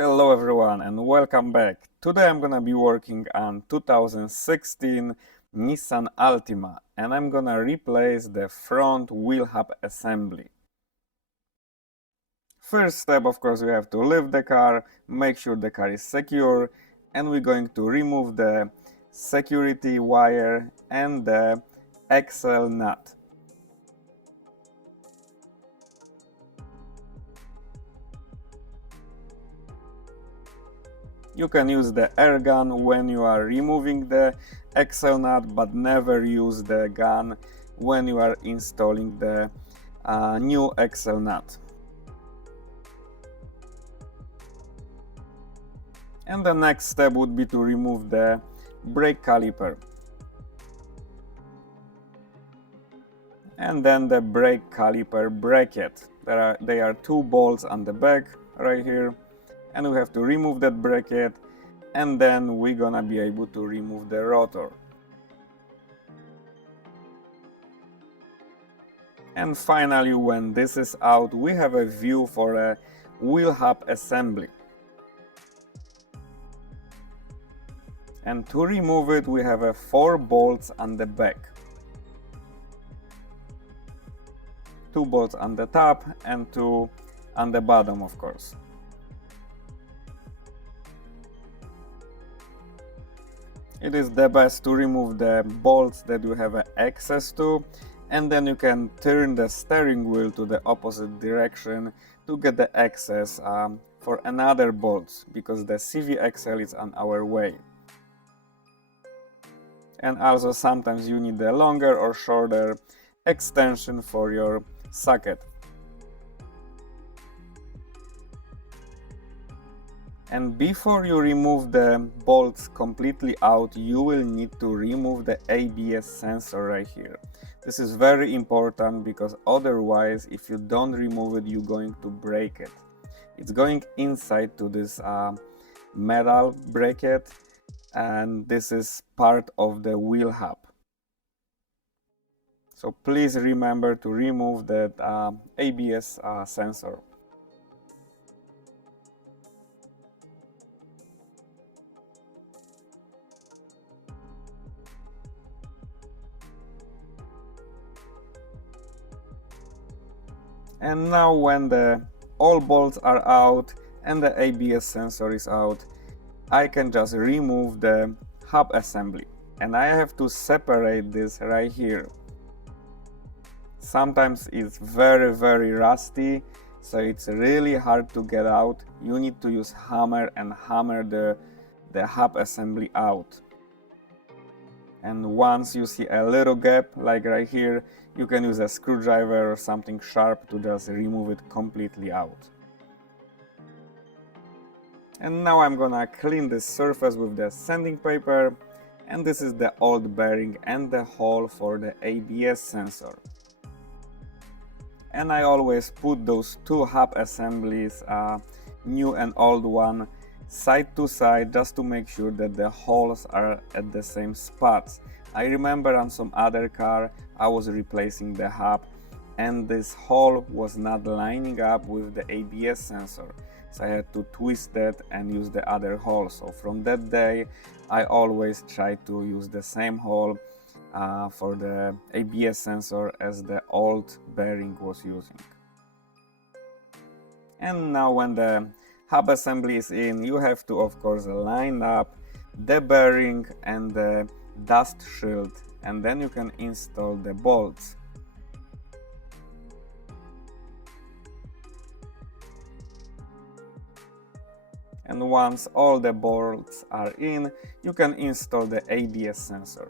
Hello everyone and welcome back. Today I'm gonna be working on 2016 Nissan Altima and I'm gonna replace the front wheel hub assembly. First step, of course, we have to lift the car, make sure the car is secure, and we're going to remove the security wire and the axle nut. You can use the air gun when you are removing the axle nut, but never use the gun when you are installing the new axle nut. And the next step would be to remove the brake caliper. And then the brake caliper bracket. They are two bolts on the back right here. And we have to remove that bracket, and then we're gonna be able to remove the rotor. And finally, when this is out, we have a view for a wheel hub assembly. And to remove it, we have 4 bolts on the back. 2 bolts on the top and 2 on the bottom, of course. It is the best to remove the bolts that you have access to, and then you can turn the steering wheel to the opposite direction to get the access for another bolts, because the CV axle is on our way. And also sometimes you need a longer or shorter extension for your socket. And before you remove the bolts completely out, you will need to remove the ABS sensor right here. This is very important because otherwise, if you don't remove it, you're going to break it. It's going inside to this metal bracket, and this is part of the wheel hub. So please remember to remove that ABS sensor. And now when all bolts are out and the ABS sensor is out, I can just remove the hub assembly. And I have to separate this right here. Sometimes it's very rusty, so it's really hard to get out. You need to use hammer and hammer the hub assembly out. And once you see a little gap, like right here, you can use a screwdriver or something sharp to just remove it completely out. And now I'm gonna clean this surface with the sanding paper, and this is the old bearing and the hole for the ABS sensor. And I always put those 2 hub assemblies, new and old one, side to side, just to make sure that the holes are at the same spots. I remember on some other car I was replacing the hub and this hole was not lining up with the ABS sensor, so I had to twist that and use the other hole. So from that day I always try to use the same hole for the ABS sensor as the old bearing was using. And now when the hub assembly is in, you have to of course line up the bearing and the dust shield, and then you can install the bolts. And once all the bolts are in, you can install the ABS sensor.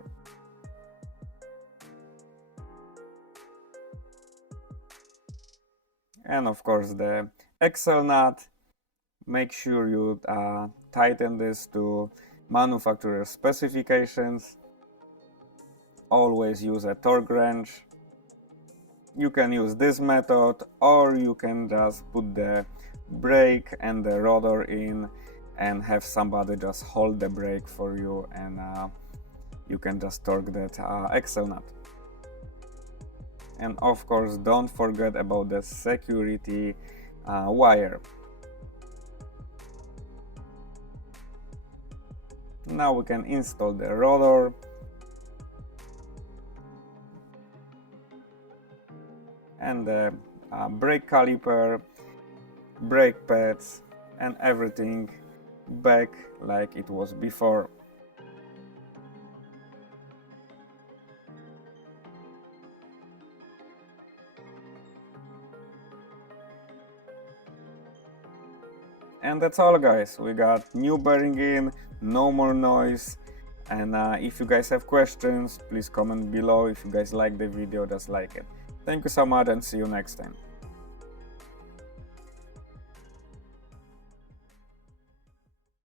And of course the axle nut. Make sure you tighten this to manufacturer specifications. Always use a torque wrench. You can use this method, or you can just put the brake and the rotor in and have somebody just hold the brake for you, and you can just torque that axle nut. And of course, don't forget about the security wire. Now we can install the rotor. And the brake caliper, brake pads, and everything back like it was before. And that's all, guys. We got new bearing in, no more noise. And if you guys have questions, please comment below. If you guys like the video, just like it. Thank you so much and see you next time.